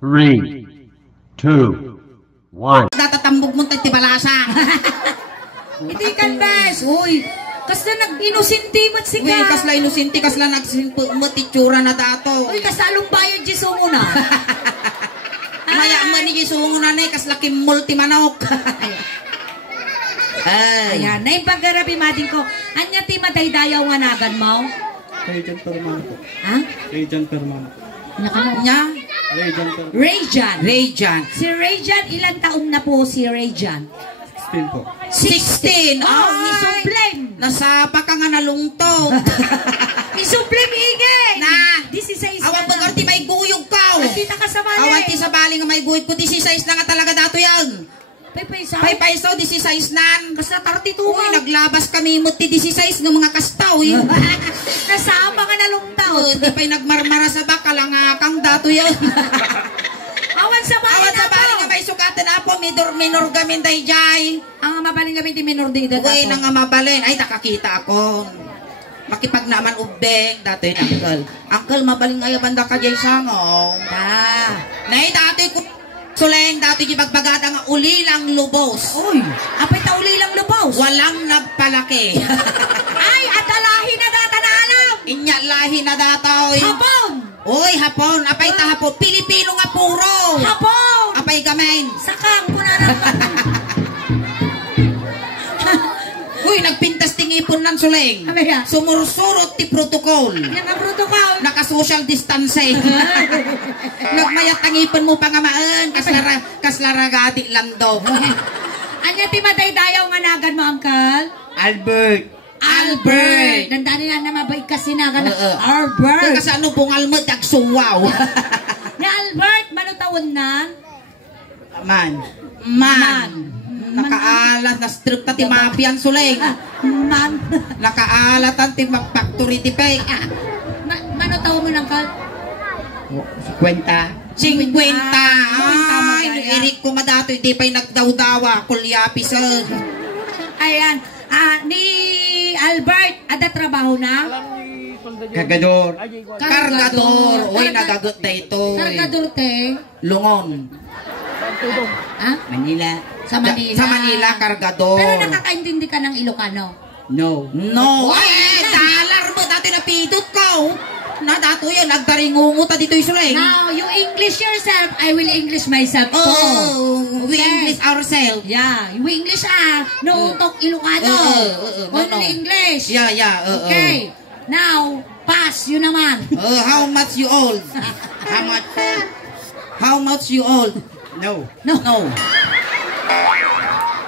3, 2, 1. Datatambog mo tayo tibalasa. Hindi kan bes. Uy, kasla nag-inusinti mat si Uy, ka. kasla inusinti, kasla nagsimutitsura na dato. Uy, kasalong bayad di sungo na. Maya man ni gisungo na ni, kasla kim multimanok. Ayan, na yung paggarabi madin ko. Anya ti mataydayaw nga nagan mo? Regent Permano po. Ha? Regent Permano. Nya? Regent Permano. Rayjan. Rayjan. Si Rayjan, ilang taon na po si Rayjan? 16 po. 16. Oh, ni Sublime. Nasapa ka nga nalungtog. Ni Sublime higay. Na. 16 Awan na pagkarti may guyog ka. Nakita ka sa mali. Awan ti sa bali nga may guyog ko, 16 na nga talaga dato yan. Paypaysaw. Paypaysaw, 16 nan. Kas na 32 Uy, naglabas kami mo ti 16 ng mga kastaw. Nasama ka na lumtaw. Di pa'y nagmarmara sa baka lang kang dato yan. Awan sa bali Awan na sa po. bali nga may sukatan na po, minor gamin day jay. Ang mabaling kami di minor de edad Uy, ako. nang mabalin. Ay, nakakita ako. Makipag naman ubeng, dato yung uncle. Uncle, mabaling nga banda ka jay sangong. Nay, dato yung suleng, dato yung bagbaga nga ulilang lubos. Uy, apay tauli lang lubos. Walang nagpalaki. Ay, atalahi na data na alam. Inya lahi na dataw. Hapon. Uy, hapon. Apay ta hapon. Pilipino nga puro. Hapon. Apay gamen. Sakang punaran pa. Uy, nagpintas tingipon ng suleng. Amaya. Sumursurot ti protocol. Yan ang protocol. Naka-social distancing. Nagmayat tangipon mo pangamaan. Kaslaragati lang daw. Anya ti mataydayaw nga nagan mo, uncle? Albert. Albert. Dandani na na mabait kasi nagan. Kung Albert. kasi ano bungal mo, tagsuwaw. Na Albert, mano taon na? Man. Nakaalat na strip ta ti mapian suleng. Man. Nakaalat ang ti factory ti pay. Mano taon mo, uncle? 50. 50. Ay, irik ko madato, hindi pa'y nagdawdawa, kulyapisan. Ayan. Ni Albert, ada trabaho na? Kargador. Uy, nagagot na ito. Kargador te. Lungon. Ha? Manila. Sa Manila. Sa Manila, kargador. Pero nakakaintindi ka ng Ilocano? No. Ay, dalar mo, dati napidot ko. Na dato yun, nagdaringungo ta dito isuleng. Now, you English yourself, I will English myself. We English ourselves. Yeah, you English no talk Ilocano. Only English. Yeah. Okay. Now, pass, yun naman. How much you old? How much you old? No.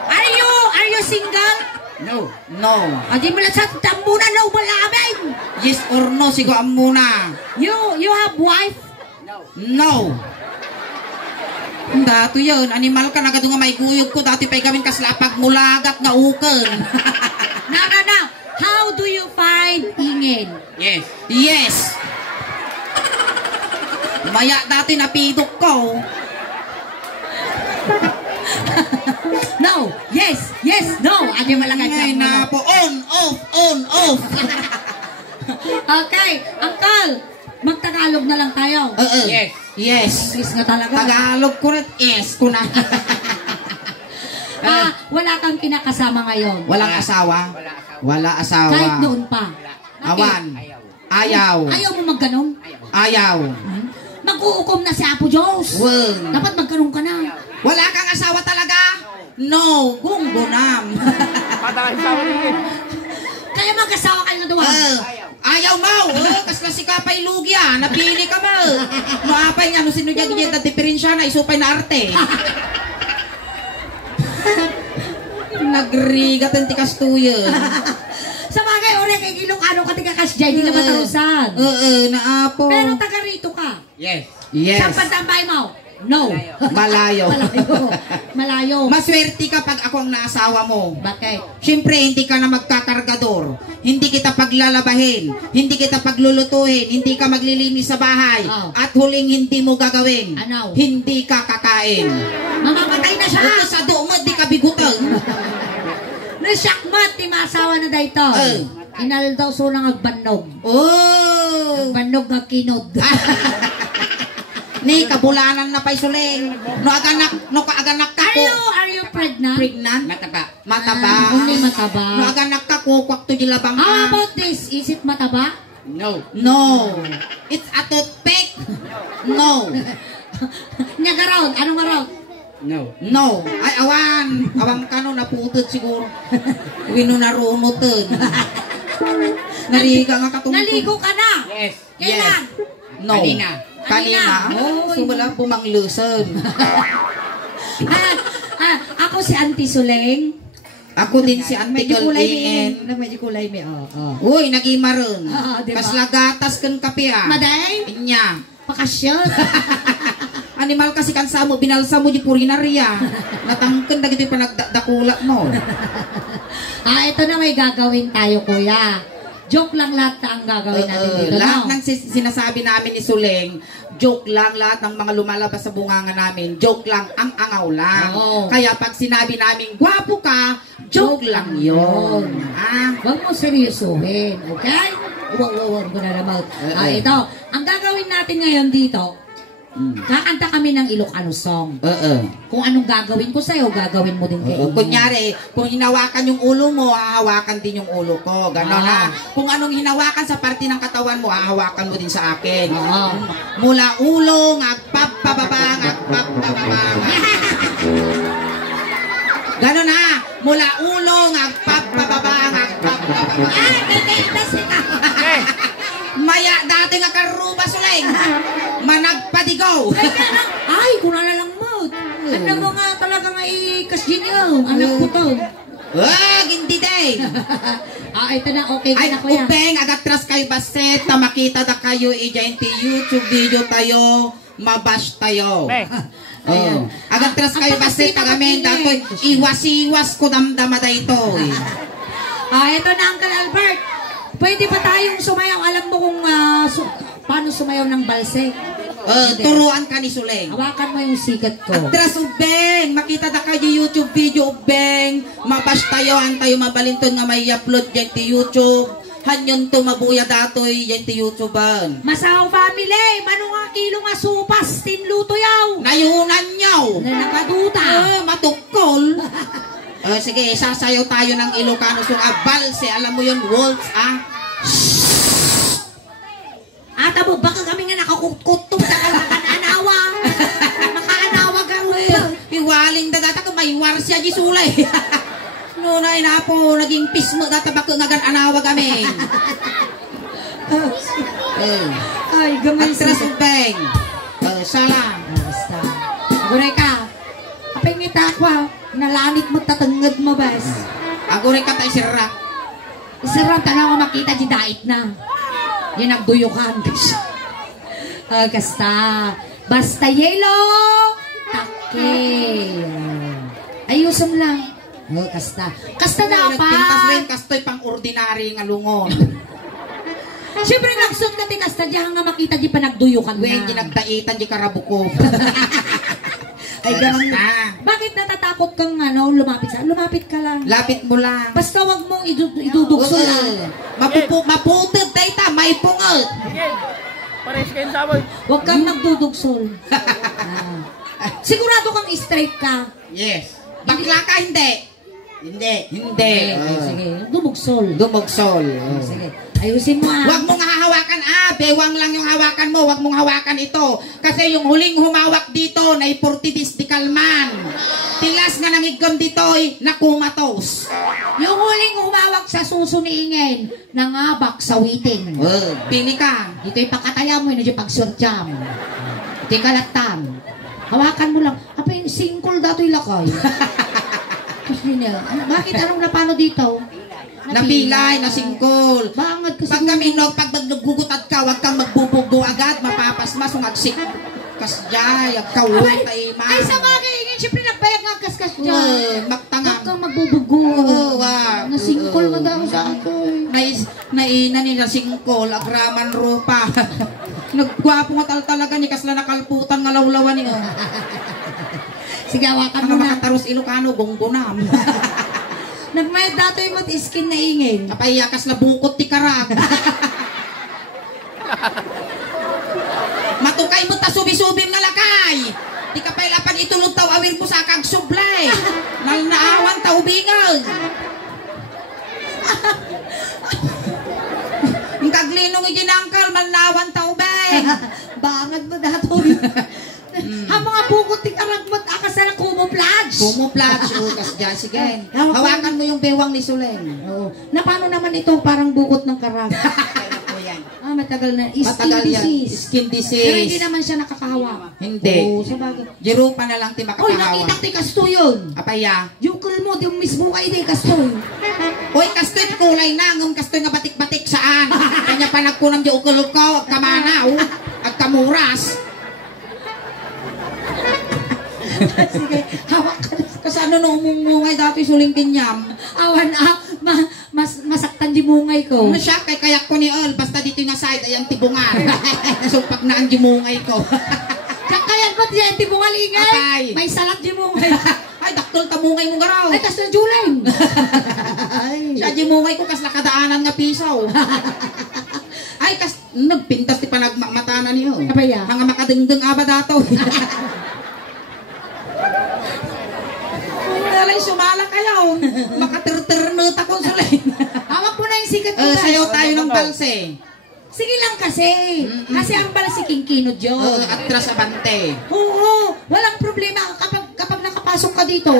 Are you single? No. Adi mo lang sa tambunan na ubalamin. Yes or no, sigo ang muna. You have wife? No. Dato yun, animal ka na nga may guyog ko, dati pa'y gamin kaslapag mulagat nga uken. Now. How do you find ingin? Yes. Maya dati napidok ko. No. Yes. No. Adi mo lang Ay na po, on, off. Okay, Uncle, magtagalog na lang tayo. Yes. English na talaga. Tagalog ko rin, yes ko na. Wala kang kinakasama ngayon. Walang asawa? Wala asawa. Kahit noon pa. Awan. Ayaw. Ayaw mo magganon? Ayaw. Mag-uukom na si Apo Diyos. Weng. Dapat magkaroon ka na. Wala kang asawa talaga? No, gunggunam. Kaya mag-asawa kayo na doon. Ayaw mo. Kasla si Kapay Lugya. Napili ka mo. Maapay nga, no sinudya-gidya na diferensya na isupay na arte. Nagrigat ang tikas tuyo. Sa bagay, ore kay Ilocano ka tigakasya, hindi ka matausan. Naapo. Pero taga rito ka. Yes. Saan pantambay mo? No. Malayo. Malayo. Maswerte ka pag ako ang naasawa mo. Bakit? Siyempre, hindi ka na magkakargador. Hindi kita paglalabahin. Hindi kita paglulutuhin. Hindi ka maglilinis sa bahay. At huling hindi mo gagawin. Ano? Hindi ka kakain. Mamamatay na siya. Ito sa doon, di ka bigutan. Nasyakmat, ti masawa na dayto. Inal daw so lang agbannog. Oh! Agbannog nga kinod. Ni kabulanan na pa isuling. No kaaganak ka ko. Are you pregnant? Pregnant? Mataba. Only mataba. No aganak ka ko kwak to jilabang How ka. about this? Is it mataba? No. No. It's a toothpick. No. Nyaga round. Anong round? No. No. Ay awan. Awang kano naputod siguro. Wino narunotod. Naliga nga katungtong. Naligo ka na? Yes. Kailan? No. Kanina. Oh, sumula pumangluson. Ako si Auntie Suleng. Ako din si Auntie Medyo kulay Golden. mi. Medyo kulay mi. Oh. Uy, nagimaron. Diba? Kas lagatas kan kape ah. Maday? Inya. Pakasyon. Animal kasi kan samo, binalsa mo di purinarya. Natangken na gito yung panagdakulat mo. Ito na may gagawin tayo, kuya. Joke lang lahat na ang gagawin natin dito. Lahat No? ng sinasabi namin ni Suleng, joke lang lahat ng mga lumalabas sa bunganga namin. Joke lang, ang angaw lang. Oo. Kaya pag sinabi namin, gwapo ka, joke lang yun. Ah, Huwag mo seryosohin, okay? Huwag ko na naman. Ito, ang gagawin natin ngayon dito, kakanta kami ng Ilocano song. Kung anong gagawin ko sa'yo, gagawin mo din kay Inyo. Kunyari, kung hinawakan yung ulo mo, hahawakan din yung ulo ko. Ganon ha. Kung anong hinawakan sa parte ng katawan mo, hahawakan mo din sa akin. Mula ulo, ngagpap, pababa, ngagpap, pababa. Ganon ha. Mula ulo, ngagpap, pababa, ngagpap, pababa. Maya dati nga karuba Suleng. Managpadigaw. Ay, kung na lang mo. Ano mo nga talaga nga i-kasyin nyo. Anak ko to. Wag, hindi din. Ito na, okay Ay, na kuya. upeng, agatras kayo baset, na makita na kayo, i-jainti YouTube video tayo, mabash tayo. Agatras kayo baset, tagamin, datoy, iwas-iwas ko damdama da ito. Ito na, Uncle Albert. Pwede pa tayong sumayaw. Alam mo kung paano sumayaw ng balse. Turuan ka ni Suleng. Hawakan mo yung sigat ko. Atras ubeng, makita na kayo YouTube video ubeng, mabash tayo, tayo mabalinton nga may upload dyan ti YouTube. Hanyon to mabuya datoy dyan ti YouTubean. Masaw family, mano nga kilo nga supas, tinluto yaw. Nayunan nyaw. Na nakaduta. Matukol. Sige, sasayaw tayo ng Ilocano song balse. Alam mo yun, waltz, Ata mo, baka kami nga nakakutkutong sa kalakanawa. Makaanawa ka Iwaling da data ko may war siya di sulay. Nunay na po, naging pismo data bako nga anawa kami. Ay, gamay Atras ubeng. Salam. Basta. Aguray ka. Apay ngita ako, nalanit mo tatangad mo, bas. Aguray ka tayo sirra. Isarang tanaw ko makita di dait na. Yung nagduyukan. Kasta. Basta yelo. Take. Ayusom lang. Kasta. Kasta na Nagpintas rin pa. kastoy pang ordinary nga lungon. Siyempre nagsot ka ti kasta diyan nga makita di pa nagduyukan na. Wen, ginagdaitan di karabuko. Ay, ganun na. Bakit natatakot kang lumapit sa? Lumapit ka lang. Lapit mo lang. Basta wag mong idudugso lang. Maputid dayta, may pungot. Pares kayo sa amoy. Wag kang nagdudugsol. Sigurado kang straight ka. Yes. Bakla ka, hindi. Hindi. Sige, dumugsol. Dumugsol. Sige, ayusin mo Huwag mong hahawakan, bewang lang yung hawakan mo. Huwag mong hawakan ito. Kasi yung huling humawak dito, na ipurtidis di kalman. Tilas nga nangigam dito'y nakumatos. Yung huling humawak sa susuniingin, nangabak sa witing. Pili ka. Dito'y pakataya mo, yun yung pagsurtyam. Ito'y kalatan. Hawakan mo lang. Apay, singkol dato'y lakay. Kasi niya, bakit anong napano dito? Napilay, nasingkol. Bangad kasi. Pag kami pag naggugutat ka, huwag kang magbubugbo agad, mapapasmas, ungagsik. Kasjay, agkawin, taima. Ay, sa bagay, ingin, siyempre nagbayag nga kaskas dyan. Magtanga. Huwag kang magbubugo. Wow. Nasingkol mo daw sa akin. Naina ni nasingkol, agraman rupa. Naggwapo nga talaga ni kasla nakalputan nga lawlawan ni. Sige, hawakan Ang mo na. makataros Ilocano, gonggonam. Nagmayad dato yung mat-skin na ingin. Kapayakas na bukot ti karak. Matukay mo ta subi-subim nga lakay. Di ka pailapan itulog taw awir mo sa kagsublay. Nang naawan ta ubingan. Ang kaglinong ijinangkal, malnawan ta ubeng. Bangad mo datoy. Ang mga bukot ti karagmat akas na kumupladge. Kumuplatch, utas dyan, sige. Hawakan mo yung bewang ni Suleng. Oo. Na paano naman ito parang bukot ng karag? Matagal na. Matagal yan. Skin disease. Pero hindi naman siya nakakahawa. Hindi. Oo, sabagay. Jiro pa na lang ti Oy, makapahawa. nakita ti kasto yun. Apaya. Yukol mo, di yung mismo kayo di kasto. Uy, kastoy kulay na. Ngum kastoy nga batik-batik saan. Kanya pa nagkunam di ukol ko. Ag kamana, ag kamuras. Sige, hawak ka na. Kasano nung umungungay dati suling kinyam. Awan masaktan di mungay ko. Ano siya, kay kayak ko ni Earl. Basta dito nga side, ayang tibungan. So, pag naan di mungay ko. Kakayan ba't yan, di bungal ingay? Apay. May salat di mungay. Ay, daktol tamungay mo garaw. Ay, tas na juling. Siya di mungay ko, kas nakadaanan nga pisaw. Ay, kas, nagpintas ti panagmatanan niyo. Apaya. Hanga makadengdeng aba dato. Alay, sumala kayo. Makaterternut ako suling. Hawak mo na yung sikat ko. Sayaw tayo ng balse. Sige lang kasi. Kasi ang bala si King Kinod yun. Atras abante. Oo, walang problema. Kapag nakapasok ka dito,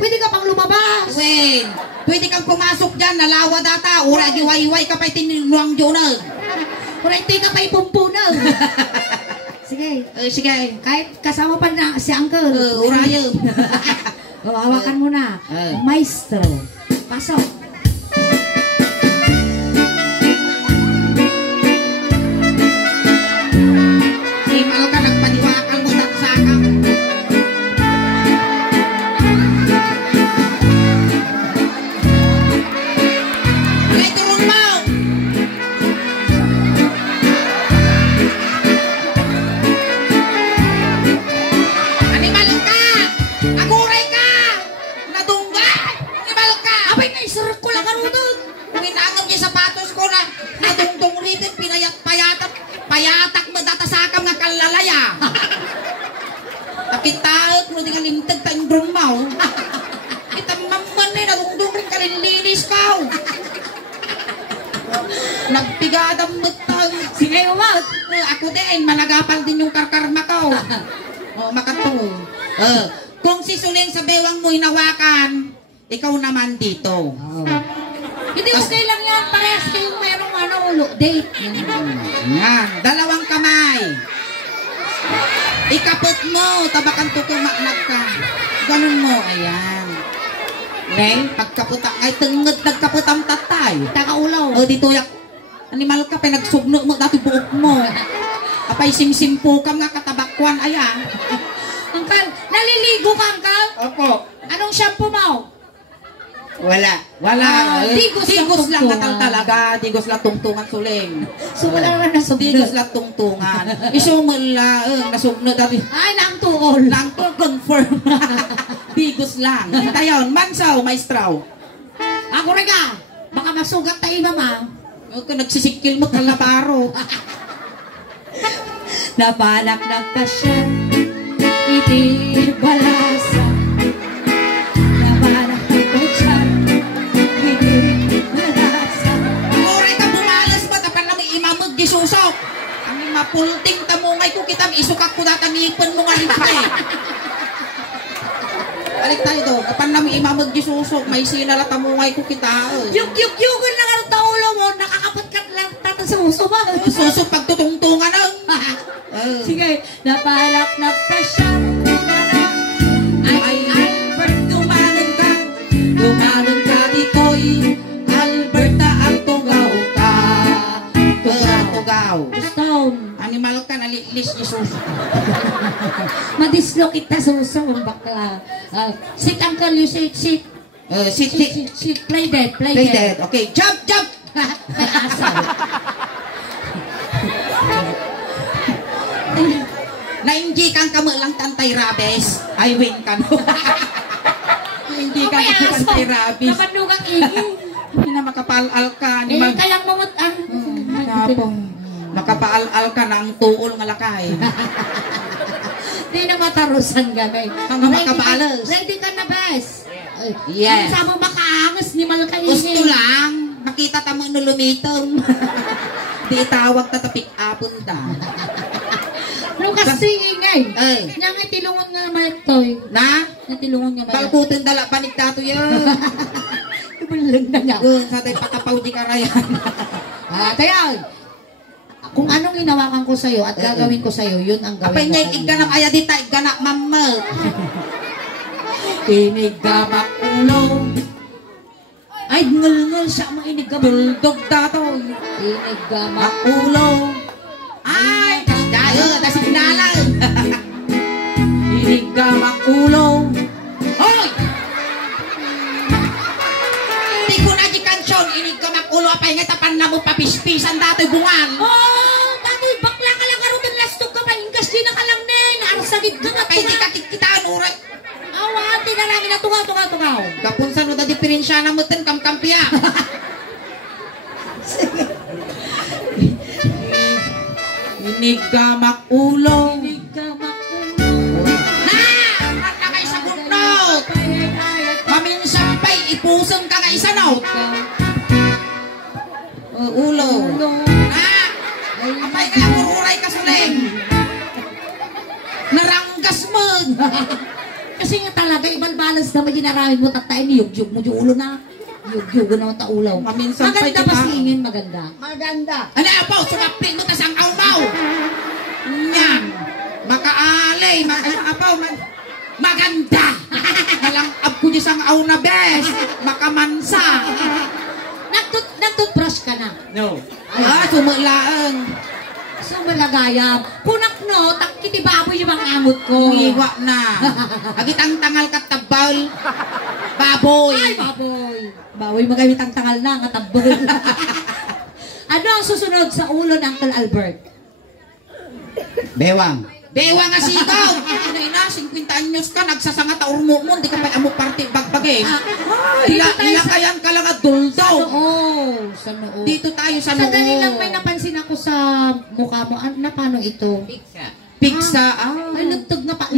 pwede ka pang lumabas. Wait, pwede kang pumasok dyan, nalawa data. Ura, giwaiway ka pa itinuang junag. Ura, hindi ka pa ipumpunag. Sige. Sige. Kahit kasama pa na si Uncle. Ura yun. Hawakan mo na. Maestro. Pasok. Imal ka, nagpaniwakal mo taksakang. Ay, turun mo! Animal ka! Aguray ka! Nadunggay! Animal ka! Abay, naisarap ko lang karunod. Pinangam niya sapatos ko na nadungdong rito, payatak madatasakam nga kalalaya. Takitaot mo di nga lintag tayong drumaw. Kita mamman eh, nadungdong rin kalilinis ka. Nagpigadang matang. Sige, umawat. Ako din, managapal din yung karkarma ko. Makatong. Kung si Suling sa bewang mo hinawakan, ikaw naman dito. Hindi okay lang yan. Parehas kayong merong ulo. Date. Yan, dalawang kamay. Ikapot mo, tabakan tutumaknag ka. Ganun mo, ayan. Neng, pagkaputak, ay tenged nagkaputang tatay. Taka-ulaw. O, dito yak, animal ka, pinagsugno mo, dati buok mo. Apay simsimpo ka nga katabakwan, ayan. Uncle, naliligo ka, Uncle? Opo. Anong shampoo mo? Wala. Digos lang lang natal talaga. Digos lang tungtungan Suling. So, wala naman nasubnod. Digos lang tungtungan. Isumula, nasubnod dati. Ay, naangtuol. Lang to confirm. Digos lang. Tayon, mansaw, maestraw. Ako rin ka. Baka masugat tayo, mama. Huwag ka nagsisikil mo kalabaro. Nabalak na ka siya. Iti balasa. Nabalak na ka siya. Iti balasa. Kuray ka bumalas ba? Tapan na may imamag gisusok. Ang mapulting tamungay ko kitang isukak ko data nipon mo nga lipay. Balik tayo do. Tapan na may imamag gisusok. May sinala tamungay ko kita. Yuk-yuk-yukan lang ang taulo mo. Nakakapat ka lang tata sa uso ba? Susok pagtutungtungan ang. Sige. Nabalak na ka siya. Ay, Albert, tumalon ka. Tumalon ka dito'y. Alberta, ang tugaw ka. Tugaw. Stone. Animal ka, nalilis Jesus. Madislokit na sa uso ang bakla. Sit, Uncle, you sit. Sit. Play dead. Play dead. Okay, jump. May asal. Naingi kang kamulang tantay rabes. I win ka no. Naingi kang kamulang tantay rabes. Napanugang ingin. Hindi na makapal-al ka. Kayang mamot ang... Napong. Makapaal-al ka na ang tuol nga lakay. Di na matarusan kami. Ang makabalas. Ready ka na, bes? Yes. Saan mo makaangas ni Malkainin? Gusto lang. Makita ta mo nulumitong. Di tawag ta tapik apon ta. Ano kasi ingay? Ay. Nang itilungon nga naman ito. Na? Natilungon nga naman. Balkutin dala panik tato yan. Ibulang na nga. Sa tayo patapaw di karayan. Kaya, kung anong inawakan ko sa'yo at gagawin ko sa'yo, yun ang gawin Apay mo. niya igganap ayadita, igganap mamal. Inigamak ulo. Ay, ngul-ngul siya mainigam. Buldog dato. Inigamak ulo. Ay, kasdayo, tas pinalang. Inigamak ulo. Hoy! Di ko na di kansyon, inigamak ulo. Apay nga tapan na mo papispisan dato'y bungan. Oh, dati bakla ka lang karutin lastog ka pa. Ingkas din na ka lang din. Arsagid ka nga. Apay di ka kikitaan uray. Awan, di na namin na tungaw. Kapun sa no da diferensya na mo ten kamkampiya. Inigamak ulo. Inigamak ulo. Na! At kay sa bunot. Maminsan pa'y ipuson ka nga isa no. Ulo. Na! Apay nga mururay ka suling. Naranggas mo. Kasi nga talaga, ibang balance naman ginaramin mo, tatay ni yug mo yung ulo na. Yug naman ta ulaw. Maminsan pa'y Maganda ba singin? Maganda? Ano po? Sumapit mo tas ang aumaw. Yan. Makaalay. Apaw. Maganda. Malangab ko niya sang aw na bes. Makamansa. Nagtutbrush ka na. No. Sumulaang. So malagayam. Kunak no, takiti baboy yung mga angot ko. Iwa na. Agitang tangal katabal. Baboy. Ay, baboy. Baboy magamit ang tangal na, katabol. Ano ang susunod sa ulo ng Uncle Albert? Bewang. Bewang nga sigaw. Ano ina, 50 anyos ka, nagsasanga taur mo, di ka pa amo party bagbagay. Ila kayan ka lang at duldaw. Sa noo. Dito tayo sa noo. Sandali lang may napansin ako sa mukha mo. Na paano ito? Pigsa. Ay, lugtog na pa.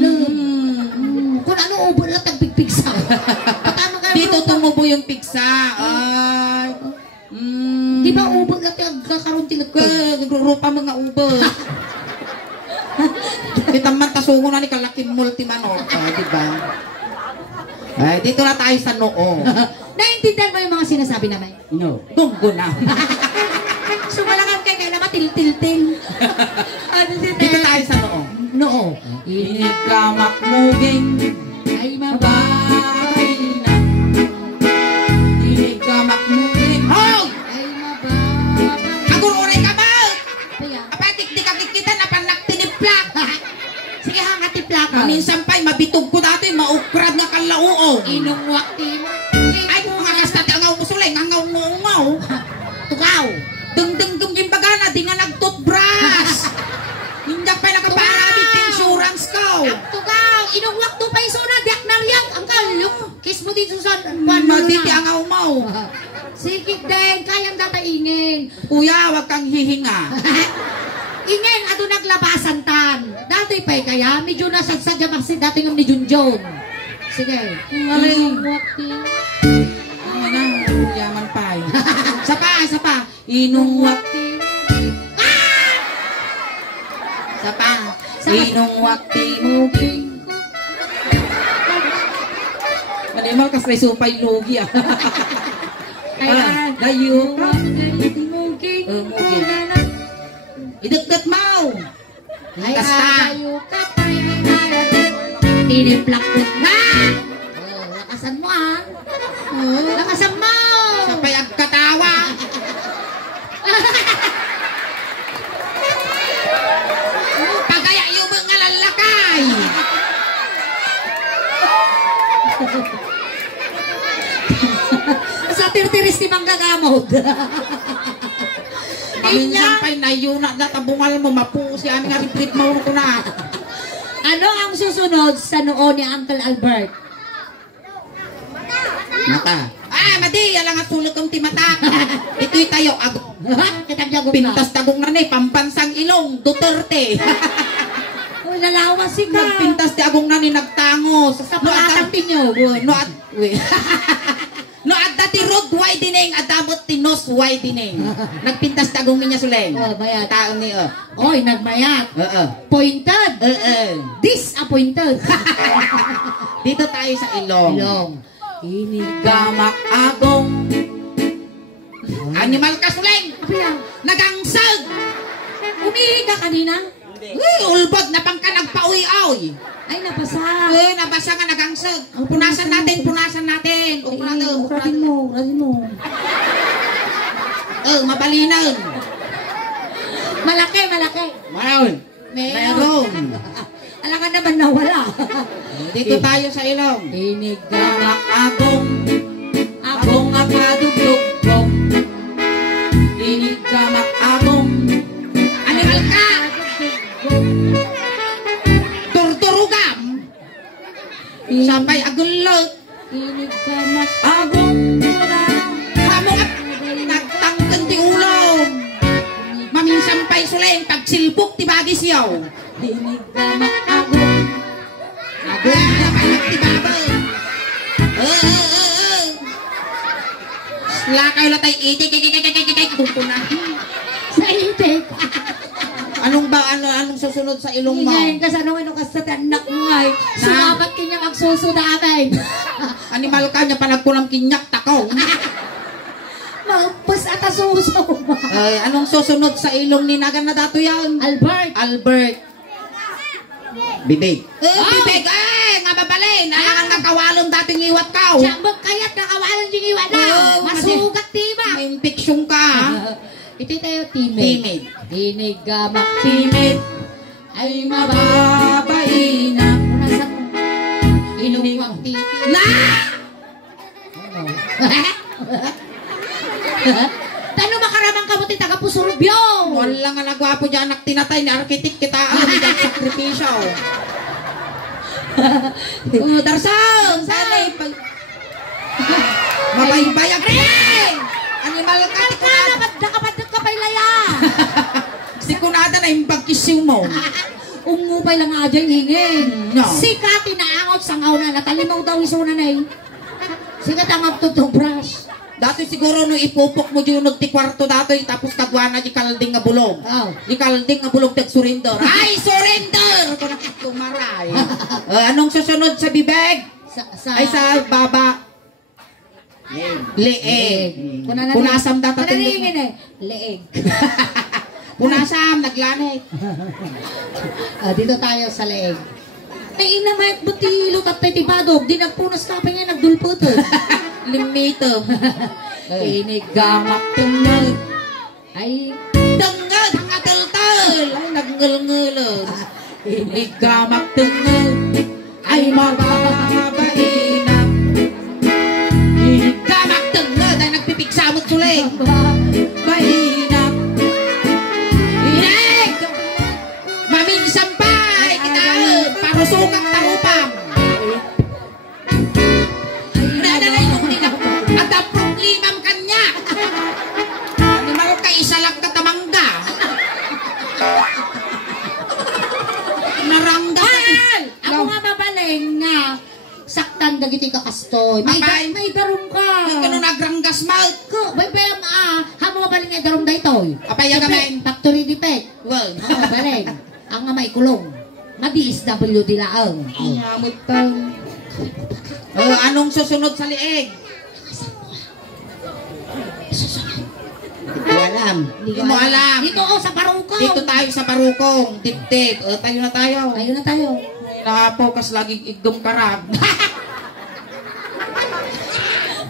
Kung ano ubo lang tagpigpigsa. Paano ka? Dito tumubo yung pigsa. Ay. Di ba ubo lang kakaroon tilagtog? Rupa mga ubo. Kita man tasungo na ni kalaking multimanor. Diba? Ay, dito na tayo sa noo. Naintindihan mo yung mga sinasabi naman? No. Tunggo na. Sumalakan kayo kaya naman til-til-til. Dito tayo sa noo. Noo. Inigamak muging Ay mababay na. Inigamak muging. Hoy! Ay mababay. Agururay ka ba? Kaya, Apatik di ka kikita na panak tiniplak. sige hanga tipla ka. Minsan pa'y mabitog ko dati, maukrad nga kalauo. Inungwakin. Ay, mga kastate, angaw mo suleng, angaw mo ungaw. Tukaw. Dung yung bagana, di nga nag-toothbrush. Hindi pa nakaparabit insurance ko. Tukaw. Inungwak to pa isuna. Diak naryag. Ang kalok. Kiss mo dito sa Maditi angaw mo. Sige din. Kayang dataingin. Kuya, wag kang hihinga. Ingen, ato naglabasan tan. Dati pa'y kaya, medyo nasagsadya maksin dati ng ni Junjun. Sige. Inungwakin. Ano na, yaman pa. Isa pa. Inungwakti. Isa pa. Inungwakti muging. Manimal kas may supay lugi ah. Ayan. Dayo. Muging. Muging. Idagdat mau. Ay, Kasta. ayaw ka pa. Tiniplak ko na. Lakasan mo ah. Lakasan mo. Sa payag katawa. Pagaya yung mga lalakay. Sa tirtiris ni Manggagamot. Paminsan pa'y nayuna na tabungal mo, mapusi ang nga repeat mo ko na. Ano ang susunod sa noo ni Uncle Albert? Mata. Madi, alang at tulog kong timata. Ito'y tayo. Kitang niya tagong na. Pintas tagong na ni, pampansang ilong, Duterte. Uy, lalawas si ka. Nagpintas ti agong na ni, nagtangos. Sa palatang tinyo. No at dati road widening at damot ti nose widening. Nagpintas tagong niya suleng. Oh, bayat. Taon ni Oy, nagmayat. Pointed. Disappointed. Dito tayo sa ilong. Ilong. Gamak agong. Animal ka suleng. Nagangsag. Umihi ka kanina? Uy, ulbod na pang ka nagpauy-aoy. Ay, napasa. Uy, nabasa nga nagangsag. Punasan natin. Uratin mo. Mabalinan. Malaki. Meron. Alam ka naman nawala. Dito tayo sa ilong. Inigamak Agong akadugdugdog. Inigamak agong. Animal ka. Turturugam. Sabay agulog. Inigamak Agong. Hamong at nagtangkan ti ulong. Maminsan pa'y suleng pagsilbok ti bagis yaw. Inigamak agong. Anak ti babay. Lakaw la tayo itik. Sa itik. Anong susunod sa ilong mo? Ngayon ka sa nung ka sa tanak mo ngay. Sumabat kanya magsusuda amin. Animal ka niya panagkunang kinyak takaw. Maupos at asuso. Ay, anong susunod sa ilong ni Nagan na dato yan? Albert. Bibig. Bibig. Nga babalin. Alang ang nakawalong dating iwat ka. Siyambag kaya't nakawalong yung iwan na. Masugat diba? May infection ka. Ito tayo timid. Inigamak timid. Ay Babain na. Nasa ilong timid. Na! Tano makaramang kabuti taga Pusurubyo. Wala nga nagwapo dyan anak tinatay ni arkitek kita. Hindi ka sakripisyo. Darsang! Sana'y pag... Mabaybayag rin! Animal ka! Nakapadag ka pa'y laya. Si kunada na yung pagkisiw mo. Umupay lang nga dyan hingin. No. Si Kati na angot sa ngaw na natalimaw daw isuna na eh. Si Katangap to brush. Dati siguro no ipupok mo dyan ti kwarto dato tapos kagwa na di kalding nga bulog. Oh. Di kalding nga bulog tag surrender. Ay, surrender! Kung nakitumaray. Anong susunod sa bibig? Ay sa baba. Leeg. Punasam data Panalingin eh. Leeg. Punasam, naglanit. Dito tayo sa leeg. Ay ina may butilo tapay tibadog. Di nagpunas ka pa niya nagdulpot. Limito. Inigamak tunggal. Ay Tenggal, hangatal-tal. Ay, nagngal-ngalon. Inigamak tenggal. Ay, mababain na. Inigamak tenggal. Ay, nagpipiksamot suling. Baina. Inig! Maminsampay! Kita, parusukang tarupang. Nananay mo nila. At ang problemam kanya. Animal ka, isa lang katamangga. Naranggan! ako nga babaling nga saktan dagiti ka kastoy. Apay? May darum ka. Kano nagranggas mouth? Ko, may bayam hamo mabaling nga darum daytoy. Apay yagamin? Factory defect. Well, Ako baling. Ang nga may kulong. Madi-SWD laang. Ngamot tang. Anong susunod sa lieg? Hindi ko alam. Hindi mo alam. Dito ako sa barungko. Dito tayo sa barukong. Dip-dip. Tayo na tayo. Ayun na tayo. Nakapokas laging igdong karab.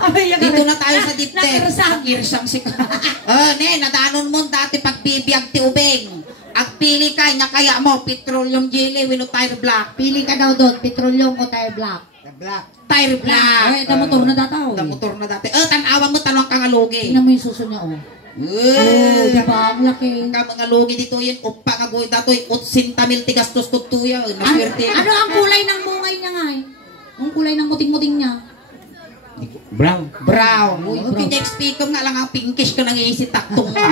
Dito na tayo sa dip-dip. Nakirsang si ne, nadanon mo dati pagbibiyag ti ubeng. Agpili ka, nya kaya mo, petroleum jelly, wino tire black. Pili ka daw doon, petroleum o tire black. Tire black. Ay, da motor na dataw. Da motor na dati. Tanawa mo, tanong kang alugi. Tingnan mo yung suso niya, oh. Oh, diba? Ang laki. Ka mga alugi dito yun, upa ka goy dato, 80,000 tigastos ko tuya. Ano ang kulay ng mungay niya nga eh? Ang kulay ng muting-muting niya? Brown. Uy, Okay, next speaker nga lang ang pinkish ka nang iisip taktong nga.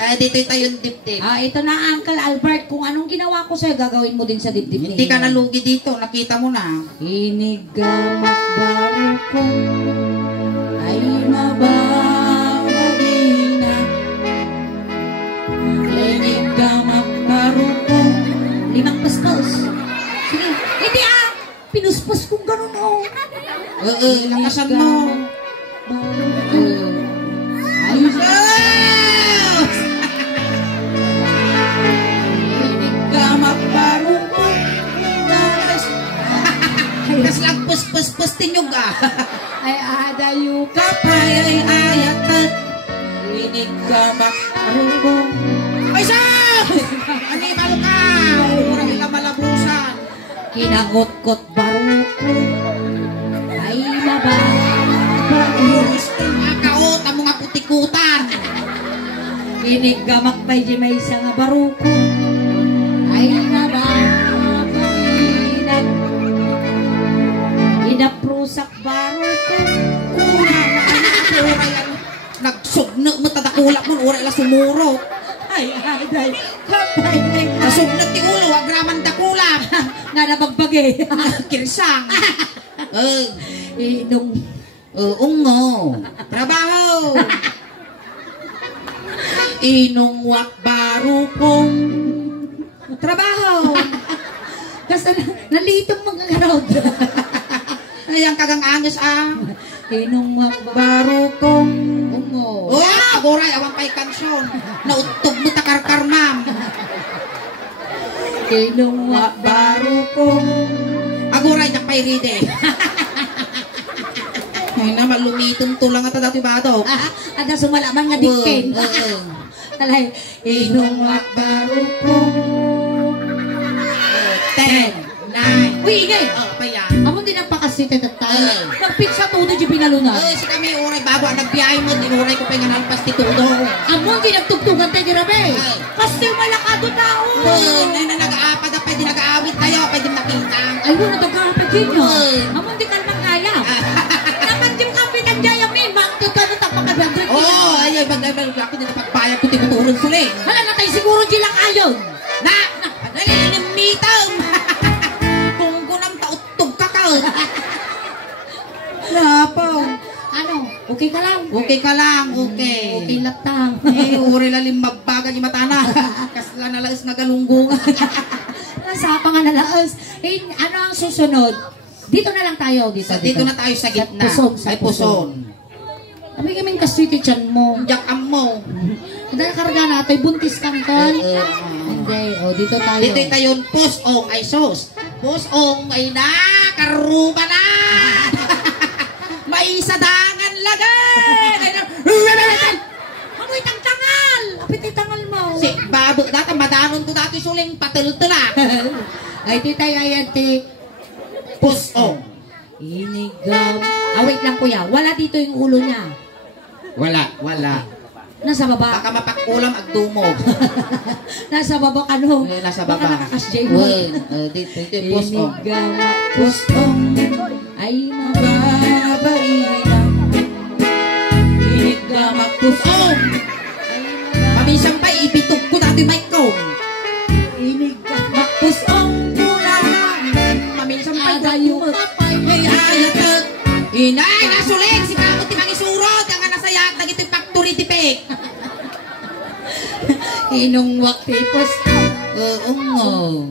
Dito tayo yung dibdib. Ito na, Uncle Albert. Kung anong ginawa ko sa'yo, gagawin mo din sa dibdib niya. Hindi ka nalugi dito, nakita mo na. Inigamak baro ko ay mababali na. Inigamak baro ko 5 pastos. Sige, hindi pinuspos kong ganun Lakasan mo. Ay, Kas lang pus tinyog ay adayo ka Kapay ay ayatat. inig ka makarugong. Ay sus! Animal ka! Mura nila malabusan. Kinagot-kot baruko ay Makaot ang mga putikutan. inig ka makpay di may isa nga baruko ay mababalinan. Inaprusak baruko Kulang na ura yan. Nagsugno mo tadakulak mo. Ura ila sumuro. ay aday kapay na Nasugno ti ulo. Agraman dakulak. nga nabagbagay. Kirsang. Inong Ungo. Trabaho. Inungwak barukong. Trabaho. kasi nalitong mga karod. Ay, ang kagang anyos Inong barukom ungo. Agoray, awang pa'y kansyon. Nautog mo takarkar, ma'am. Inong barukom. Agoray, yak pa'y ride. Ay na, malumitong tulang at dati ba ito? Ada sumalaman nga dikin. Alay, inong barukom. 10, 9. Uy, ingay! Pa yan. Amon din ang pakasita tatay. Nagpitsa todo di pinaluna. Si kami, uray, bago ang nagbiyahe mo, dinuray ko pa yung nalpas ti todo. Amon din nagtugtugan tayo di rabe. Kasi malakado tao. Na nag-aapad, pwede nag-aawit tayo, pwede nakita. Ay, wala nagkakapag din nyo. Amon din kalmang kaya. Naman din kapitan dyan yamin. Mangtod ka na tapakabandod. Ay, bagay-bagay ako din pagbayag ko tinuturong suli. Hala na tayo siguro di lang ayon. Nalilimitam. Kung kunang tautog ka ka. Lapaw. Ano? Okay ka lang? Okay ka lang, okay. Okay latang. Uri lalim magbaga ni matana. Kasla na laos nga galunggungan. Nasapa nga nalaos. Ano ang susunod? Dito na lang tayo. Dito na tayo sa gitna. Sa Ay, puson. Kami kaming kaswiti tiyan mo. Jakam mo. Dahil karga natin, buntis kang ton. Hindi, dito tayo. Dito tayo, pusong ay sos. Pusong ay nakaruba na. May sadangan lagay. Amoy tangtangal! Apit yung tangal mo. Si babo, dati madanon ko dati suling patultula. Ay, titay, ayan, ti. Pusong. Inigam. Wait lang kuya, wala dito yung ulo niya. Wala. Nasa baba. Baka mapakulam agdumog. Nasa baba ka no? Nasa Baka baba. nakakasjay mo. Dito yung pusong. Inigam pusong ay mababainan. Inigam pusong. Pamisang pa, ibitog ko dati may kong. Inigam Pusong kulang lang. Pamisang pa, adayo ay ayatat. Inay, nasuling. Si kamot ti mangisurot. Ang nasayak, nagito'y factory tipik. inungwak tipos. Ungo.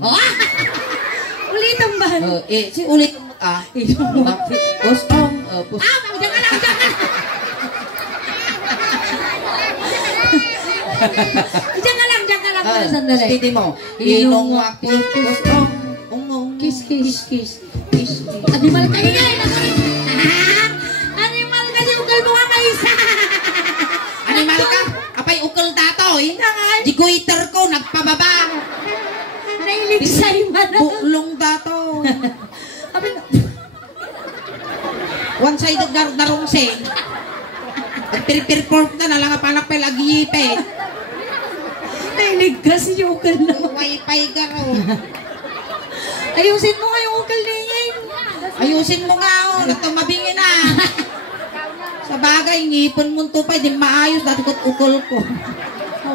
Ulitan ba? Si ulit mo Inungwak pusong. Diyan ka lang, diyan ka lang. Diyan ka lang muna sandali. Stidi mo. Inungwak pusong. Ungo. Kiss. Animal ka niya. Animal ka niya. Ukal mo nga kaisa. Animal ka? Apay ukol datoy. Di guiter ko, nagpababa. Nailigsay man. Buklong dato. One-sided darungsing. Nagpirpirport na lang ang panak pa lagipit. Nailigkas yung ukal na. Wi-Fi garo. Ayusin mo nga yung ukal na yan. Ayusin mo nga o. Nagtumabingin na. Sa bagay, ngipon mo to pa. Di maayos. Dati ko't ukol ko.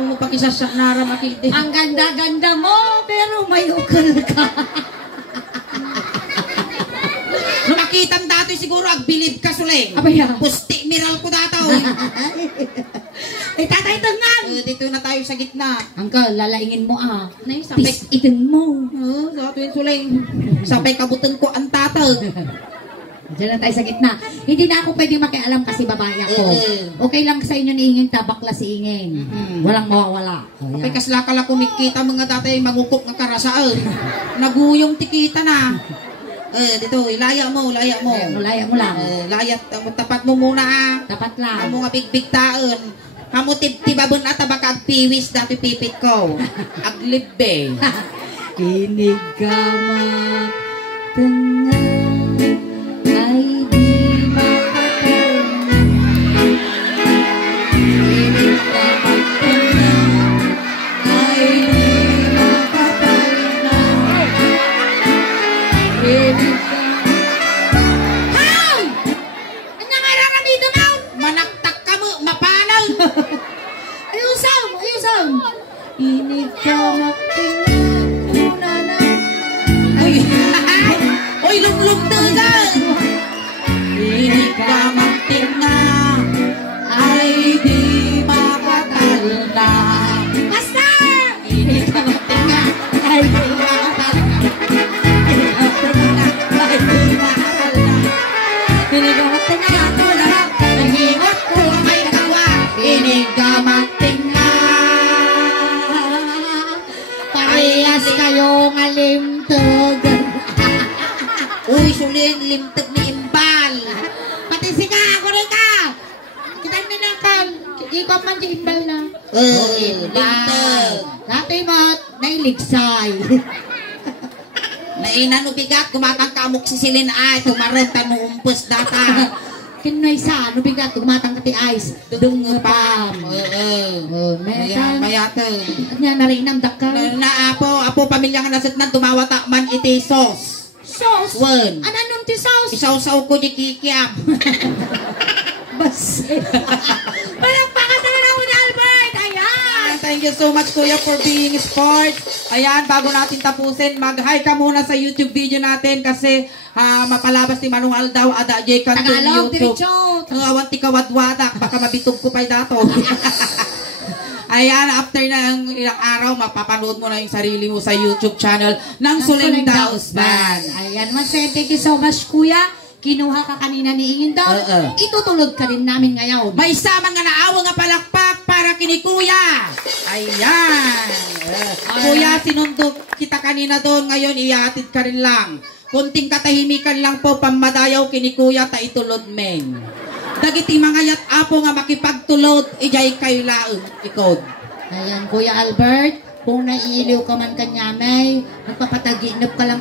mo pakisasanara makiti. Ang ganda-ganda mo, pero may ukol ka. No makitam datoy siguro agbilib ka suleng. Abaya. Pusti miral ko dato. Tatay tangan. Dito na tayo sa gitna. Angkal, lalaingin mo Nay, sapay. Pis-itin mo. Datoy suleng. Sapay kabutan ko ang tatag. Diyan lang tayo sa gitna. Hindi na ako pwede makialam kasi babae ako. Okay lang sa inyo ni Ingin, tabakla si Ingin. Walang mawawala. Kapay kaslakala kumikita mga tatay mangukok ng karasaan. Naguyong tikita na. Dito, ilaya mo. Mulaya mo lang. Layat, tapat mo muna Dapat lang. Amo nga bigbig taon. Amo tibabon at baka agpiwis dati pipit ko. Aglibbe. Kinig ka matangay, ay di makakalma. Kinig ka matangay, ay di makakalma. Kinig ka. How? Ang nangarang dito na? Manaktak ka mo, mapanaw. Ayusam! Kinig ka matangay, Uy, lumlumdagan. Hindi ka magtinga, ay di makatalna. Basta! Hindi ka magtinga, ay di makatalna. Hindi ka magtinga, ay di makatalna. Hindi ka magtinga, tulad. Nahingot ko may kawa, hindi ka magtinga. Parehas kayong alimtog. Uy, suling limtag ni Imbal. Pati si ka, ako rin ka. Kita minakal. Ikaw man si Imbal na. Limtag. Dati mo, nailigsay. Nainan ubigat, kumatang kamok si Silin ay, tumarenta no umpos data. Kinoy sa, ano bigat, tumatang kati ice. Dungapam. Ayan, mayatang. Kanya na rin ang dakal. Na apo pamilya nga nasat nan tumawata man iti sos. Sauce. Wen. Anong ti sauce? Isaw-saw ko di kikiam. Bas. Palagpakan na lang ni Albert. Ayan. Thank you so much Kuya for being sport. Ayan, bago natin tapusin, mag-hi ka muna sa YouTube video natin kasi mapalabas ni Manong Aldaw ada jay kanto Tagalog, YouTube. diretso. Awan ti kawadwadak, baka mabitog ko pa'y dato. Ayan, after ng ilang araw, mapapanood mo na yung sarili mo sa YouTube channel ng Suleng Dausman. Ayan, thank you so much, Kuya. Kinuha ka kanina ni Ingin daw. Itutulog ka rin namin ngayon. May sama nga naawa nga palakpak para kini Kuya. Ayan. Kuya, sinundok kita kanina doon. Ngayon, iatid ka rin lang. Kunting katahimikan lang po, pamadayaw kini Kuya, ta itulod men. Dagiti mga yat apo nga makipagtulod, ijay kayo laang ikod. Ayan, Kuya Albert, kung naiiliw ka man kanyamay, magpapataginip ka lang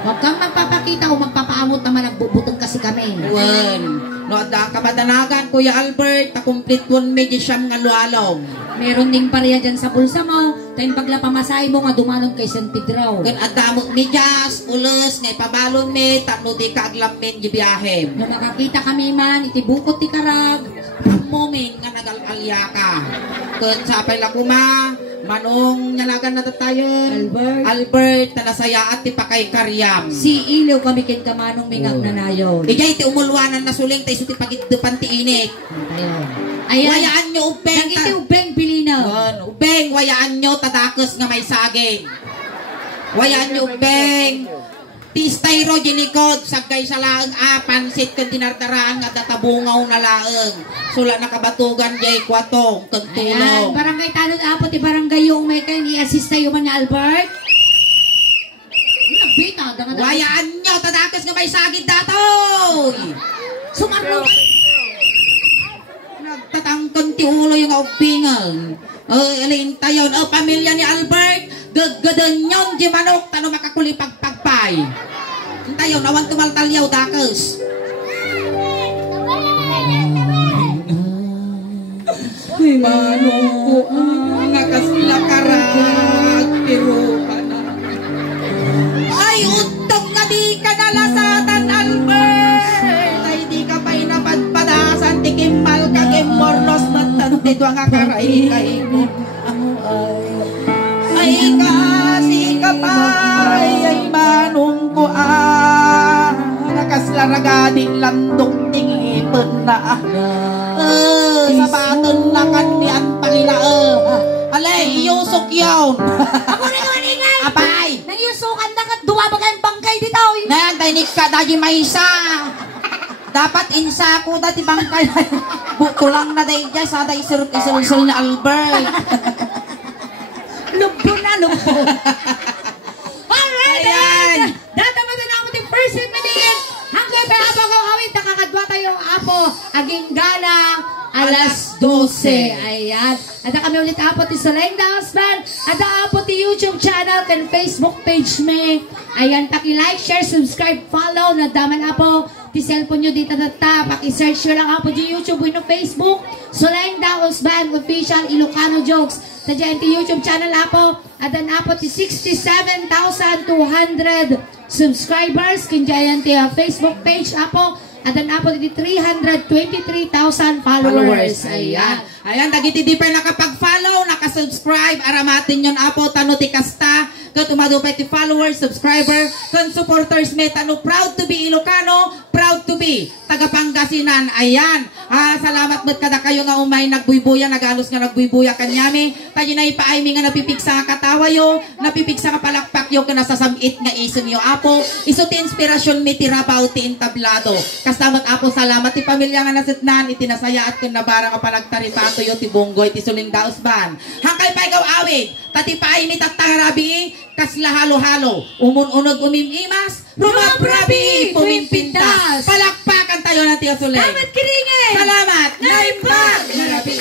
Huwag kang magpapakita o magpapaamot naman nagbubutong kasi kami. Wen. No, ada kamadanagan, Kuya Albert, ta-complete 1 medyo siyam nga lualong. Meron ding pareha dyan sa bulsa mo, tayong paglapamasay mo nga dumalong kay San Pedro. Gan adamot ni Jas, ulos, ngay pabalon mi, tapno di kaaglamin di biyahem. Nung nakakita kami man, itibukot ti karag. Moming nga nagalalya ka. Kun sapay lang kuma, manong nyalagan na tayon. Albert, na nasaya at tipakay karyam. Si Iliw kami kin kamanong mingag na nayon. Ijay ti umulwanan na suling tayo ti pagiddupan ti inik. Ayan. Wayaan nyo ubeng. Nagiti ubeng pilinaw. Ubeng, wayaan nyo tadakos nga may saging. Wayaan nyo ubeng. Tistay ro gilikod sagay sa laeng pansit ken dinardaraan nga databungaw na laeng. Sula nakabatugan jay kwatong ken Ayan, tulong. barangay tanod apo ti barangay yung may kayo i-assist tayo man ni Albert. Nagbita, dangan Wayaan nyo tadakos nga may sagid datoy. Sumarlo. Nagtatangkan ti ulo yung ubingan. Alin tayon pamilya ni Albert. Gagadan yon di manok tano makakulipag pagpay. Tayo nawan tumaltalyaw dakes. Manong ko nakaslakarat pero kana. Ay utong nga di ka nalasatan Albert. Ay di ka pa'y napadpadasan tikimal ka kimornos matante doang nga karay mo. Ay kasi kapay ay manong ko nakaslaragadi landong tingipon na sa baton na kanyan pangina alay iyusok yun Ako na naman ingay! apay Nangyusukan na ka, duwabagan bangkay dito! nayan nick ka dagi maysa dapat insa ko dati bangkay buto lang na day dyan sa day isulsul na Albert Lubo na, lubo! Alright, Ayan. ayan! Dataman na naman yung first minute! Hanggang pa apo ko awit, nakakadwa tayo apo, aging gala, alas 12. Ayan. At kami ulit apo ti Soleng Dance Band. At apo ti YouTube channel and Facebook page me. Ayan, paki-like, share, subscribe, follow. Nadaman apo ti cellphone nyo dito data. Paki-search nyo lang apo di YouTube no Facebook. Soleng Dance Band Official Ilocano Jokes. Tadyan ti YouTube channel apo. At dan apo ti 67,200 subscribers. Kinjayan ti Facebook page apo. At dan apo ti 323,000 followers. Ayan. Ayan, dagiti di pa nakapag-follow, nakasubscribe, aramatin yun apo, tano ti kasta, kat umadupay ti followers, subscriber, kan supporters me, tano proud to be Ilocano, proud to be taga-Pangasinan. Ayan, salamat ba't kada kayo nga umay nagbuybuya, nagalos nga nagbuybuya kanyami, tayo na ipaay mi nga napipiksa nga katawa yo, napipiksa nga palakpak yo, kanasasamit nga isun yo apo, iso ti inspirasyon mi ti rabaw ti intablado. Kastamat apo, salamat ti pamilya nga nasitnan, itinasaya at kun nabara nga panagtaripato yo ti bunggoy ti Soleng Dance Band. Hangkay pa ikaw awit, tatipaay mi tatangarabi, kasla halo-halo, umun-unog umimimas, rumaprabi, pumimpintas. Palakpakan tayo ng Tiyo Soleng. Salamat kiringin! Salamat! Naimbag! Narabi!